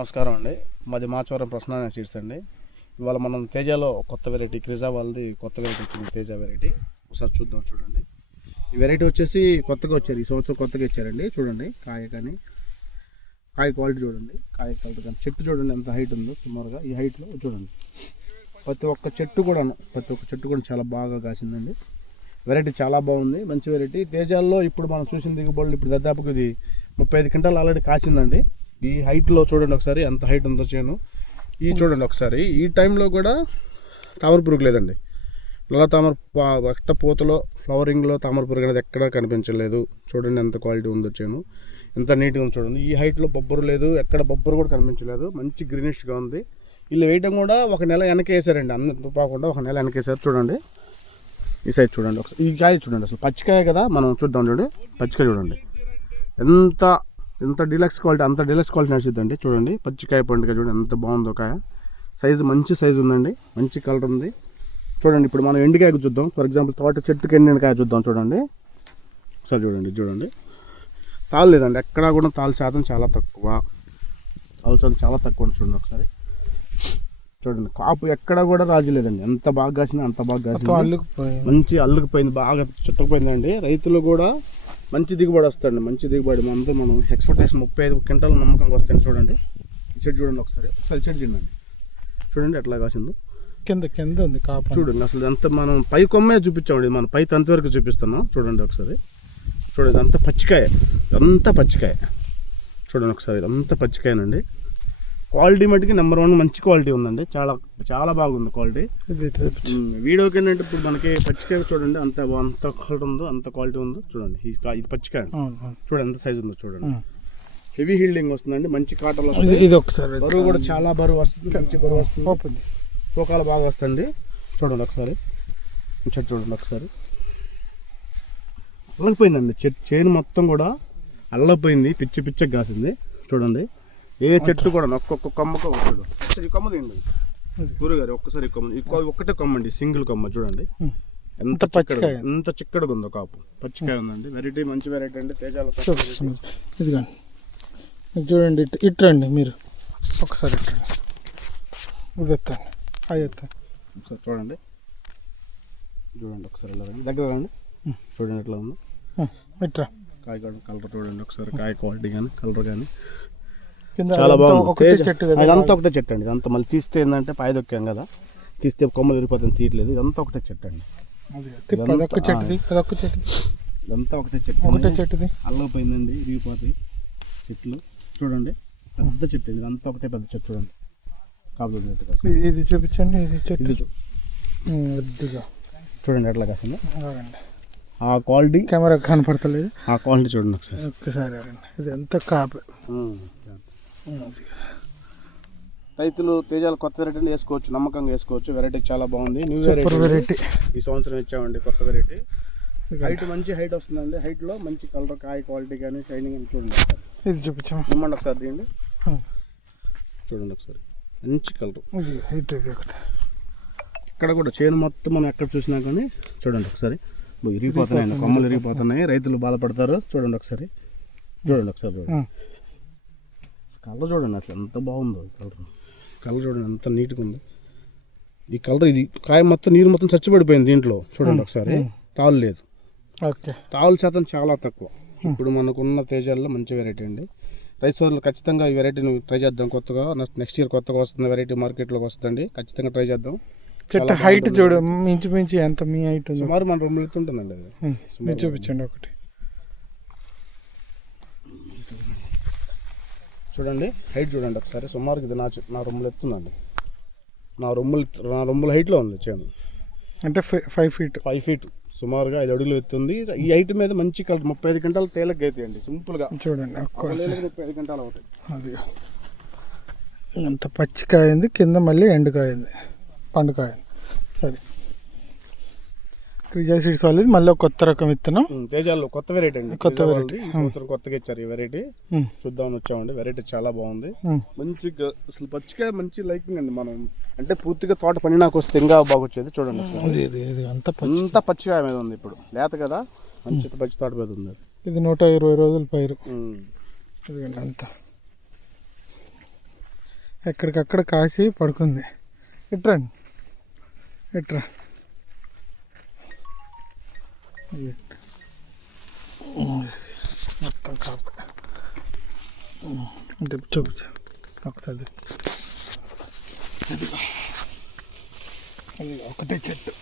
నమస్కారం అండి. మాది మాచవరం ప్రసన్న సీడ్స్ అండి. ఇవాళ మనం తేజాలో కొత్త వెరైటీ క్రిజా వాళ్ళది కొత్త వెరైటీ వచ్చింది, తేజ వెరైటీ. ఒకసారి చూద్దాం. చూడండి, ఈ వెరైటీ వచ్చేసి కొత్తగా వచ్చారు, ఈ సంవత్సరం కొత్తగా ఇచ్చారండి. చూడండి కాయ కానీ కాయ క్వాలిటీ చూడండి, కాయ క్వాలిటీ కానీ చెట్టు చూడండి ఎంత హైట్ ఉందో. సుమారుగా ఈ హైట్లో చూడండి ప్రతి ఒక్క చెట్టు కూడా చాలా బాగా కాసిందండి. వెరైటీ చాలా బాగుంది, మంచి వెరైటీ. తేజాల్లో ఇప్పుడు మనం చూసిన దిగుబడులు ఇప్పుడు దాదాపుగా ఇది 35 క్వింటాలు ఆల్రెడీ కాసిందండి. ఈ హైట్లో చూడండి ఒకసారి ఎంత హైట్ ఉందో చేను. ఈ చూడండి ఒకసారి, ఈ టైంలో కూడా తామర పురుగు లేదండి. నల్ల తామర ఎక్కడ పూతలో ఫ్లవరింగ్లో తామర పురుగు అనేది ఎక్కడా కనిపించలేదు. చూడండి ఎంత క్వాలిటీ ఉందో చేను, ఎంత నీట్గా ఉంది చూడండి. ఈ హైట్లో బొబ్బరు లేదు, ఎక్కడ బొబ్బరు కూడా కనిపించలేదు, మంచి గ్రీనిష్గా ఉంది. వీళ్ళు వేయటం కూడా ఒక నెల వెనకేసారండి, అంత పోకుండా ఒక నెల వెనకేసారు. చూడండి ఈ సైజ్ చూడండి ఒకసారి, ఈ కాయ చూడండి అసలు పచ్చికాయ కదా, మనం చూద్దాం. చూడండి పచ్చికాయ చూడండి ఎంత డీలక్స్ క్వాలిటీ, అంత డీలక్స్ క్వాలిటీ నడిచిద్దండి. చూడండి పచ్చికాయ పండుగ చూడండి ఎంత బాగుందో కాయ. సైజు మంచి సైజు ఉందండి, మంచి కలర్ ఉంది. చూడండి ఇప్పుడు మనం ఎండికాయకు చూద్దాం. ఫర్ ఎగ్జాంపుల్ తోట చెట్టుకి ఎండిన కాయ చూద్దాం. చూడండి ఒకసారి చూడండి తాళ్ళు లేదండి, ఎక్కడా కూడా తాళ్ళు శాతం చాలా తక్కువ, తాళ్ళు శాతం చాలా తక్కువ. చూడండి ఒకసారి చూడండి, కాపు ఎక్కడా కూడా రాజు లేదండి, ఎంత బాగా కాసింది అంత బాగా కాసింది. మంచి అల్లుకుపోయింది, బాగా చుట్టకపోయిందండి. రైతులు కూడా మంచి దిగుబడి వస్తుంది, మంచి దిగుబడి. మనం ఎక్స్పెక్టేషన్ 35 క్వింటాల నమ్మకంగా వస్తాయండి. చూడండి ఈ చెట్టు చూడండి ఒకసారి చెట్టు చూడండి, చూడండి ఎట్లా కాసిందో. కింద ఉంది కాపు చూడండి అసలు ఎంత, మనం పై కొమ్మే చూపించామండి, మనం పై తంతి వరకు చూపిస్తున్నాం. చూడండి ఒకసారి చూడండి అంత పచ్చికాయ చూడండి ఒకసారి, అంత పచ్చికాయనండి. క్వాలిటీ మటుకి నెంబర్ 1 మంచి క్వాలిటీ ఉందండి, చాలా చాలా బాగుంది క్వాలిటీ. వీడియోకి ఏంటంటే ఇప్పుడు మనకి పచ్చికాయ చూడండి అంత క్వాలిటీ ఉందో, అంత క్వాలిటీ ఉందో. చూడండి ఇది పచ్చికాయ చూడండి ఎంత సైజు ఉందో. చూడండి హెవీ హీల్డింగ్ వస్తుందండి, మంచి కాటలు వస్తుంది. ఇది ఒకసారి బరువు కూడా చాలా బరువు వస్తుంది, మంచి బరువు వస్తుంది, తూకాలు బాగా వస్తుంది. చూడండి ఒకసారి చెట్టు చూడండి ఒకసారి, అల్లకపోయిందండి చేను మొత్తం కూడా అల్లపోయింది, పిచ్చగా కాసింది. చూడండి ఏ చెట్టు కూడా ఒక్కొక్క కొమ్మకు ఒకటి. ఈ కొమ్మ తీయండి గురుగారు, ఒక్కసారి ఒక్కటే కొమ్మ అండి, సింగిల్ కొమ్మ. చూడండి ఎంత చిక్కడగా ఉందో కాపు, పచ్చికాయ ఉందండి. వెరైటీ మంచి వెరైటీ అండి తేజాల. ఇది చూడండి, ఇట్రండి మీరు ఒకసారి ఇది ఎత్తండి, అది ఎత్తండి ఒకసారి చూడండి ఒకసారి ఇలా దగ్గర రండి. చూడండి ఎట్లా ఉందో ఇట్రా. కాయ కలర్ చూడండి ఒకసారి, కాయ క్వాలిటీ కానీ కలర్ కానీ చాలా బాగుంది. ఇదంతా ఒకటే చెట్టు అండి, ఇదంతా మళ్ళీ తీస్తే ఏంటంటే పాయదొక్కాం కదా, తీస్తే కొమ్మలు విరిపోతుంది, తీయట్లేదు. ఇదంతా ఒకటే చెట్టు అండి, ఇదంతా ఒకటే చెట్టు. అల్లకపోయిందండి, విరిగిపోతాయి చెట్లు. చూడండి పెద్ద చెట్టు, ఇదంతా ఒకటే పెద్ద చెట్టు. చూడండి కాబట్టి ఇది చూపించండి, ఇది చెట్టు చూడండి ఎట్లా కాసిందో. ఆ క్వాలిటీ కెమెరా కనపడతలేదు, ఆ క్వాలిటీ చూడండి ఒక్కసారి. ఇది ఎంత కాపు. రైతులు తేజాలు కొత్త వెరైటీలు వేసుకోవచ్చు, నమ్మకంగా వేసుకోవచ్చు. వెరైటీ చాలా బాగుంది, న్యూ వెరైటీ. ఈ సంవత్సరం ఇచ్చామండి కొత్త వెరైటీ. హైట్ మంచి హైట్ వస్తుందండి, హైట్లో మంచి కలర్, కాయ క్వాలిటీ కానీ షైనింగ్ అని చూడండి. ఇది చూపించాము, ఇమ్మండి ఒకసారి తీయండి. చూడండి ఒకసారి మంచి కలర్. ఇక్కడ కూడా చేను మొత్తం మనం ఎక్కడ చూసినా కానీ చూడండి ఒకసారి ఇరిగిపోతున్నాయి, కొమ్మలు ఇరిగిపోతున్నాయి, రైతులు బాధపడతారు. చూడండి ఒకసారి కలర్ చూడండి అసలు ఎంత బాగుందో. కలర్ చూడండి ఎంత నీట్గా ఉందో. ఈ కలర్, ఇది కాయ మొత్తం నీరు మొత్తం చచ్చిపడిపోయింది దీంట్లో. చూడండి ఒకసారి తాళ్ళు లేదు, తాళ్ళు శాతం చాలా తక్కువ. ఇప్పుడు మనకున్న తేజాల్లో మంచి వెరైటీ అండి. రైతు సోదరులు ఖచ్చితంగా ఈ వెరైటీని ట్రై చేద్దాం. కొత్తగా నెక్స్ట్ ఇయర్ కొత్తగా వస్తుంది వెరైటీ, మార్కెట్లోకి వస్తుందండి, ఖచ్చితంగా ట్రై చేద్దాం. చెట్టు హైట్ చూడు, మించి ఎంత మీ హైట్ సుమారు మన 2 ఎత్తు ఉంటుందండి అది. చూపించండి ఒకటి. చూడండి హైట్ చూడండి ఒకసారి, సుమారుకి ఇది నా 2 ఎత్తుందండి, నా రొమ్ముల హైట్లో ఉంది చేను. అంటే 5 ఫీట్ సుమారుగా 5 అడుగులు ఎత్తుంది. ఈ హైట్ మీద మంచి కలర్ 35 క్వింటాలు తేలిక అవుతాయండి సింపుల్గా. చూడండి 35 క్వింటాలు అవుతాయి. అది అంత పచ్చికాయ ఉంది, కింద మళ్ళీ ఎండుకాయ ఉంది, పండుకాయ. సరే, క్రిజా సీడ్స్ వాళ్ళది మళ్ళీ కొత్త రకం విత్తనం, తేజాల్లో కొత్త వెరైటీ అండి, కొత్త వెరైటీ. ఈ సంవత్సరం కొత్తగా ఇచ్చారు ఈ వెరైటీ, చూద్దామని వచ్చామండి. వెరైటీ చాలా బాగుంది, మంచిగా అసలు పచ్చికాయ మంచి లైకింగ్ అండి. మనం అంటే పూర్తిగా తోట పని నాకు వస్తే ఇంకా బాగొచ్చేది. చూడండి అంత పచ్చికాయ మీద ఉంది, ఇప్పుడు లేత కదా, మంచి పచ్చి తోట మీద ఉంది. ఇది 120 రోజుల పైరు. అంత ఎక్కడికక్కడ కాసి పడుకుంది. ఇట్రండి, ఇట్రా. మొత్తం కాపు అంటే చూపించు ఒకసారి. ఇది ఒకటే చెట్టు.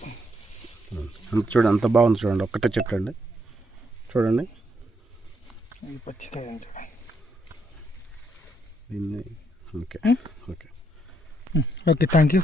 చూడండి అంత బాగుంది, చూడండి ఒక్కటే చెట్టు అండి. చూడండి ఇది పచ్చికాయ అంటే దీన్ని. Okay okay okay, thank you.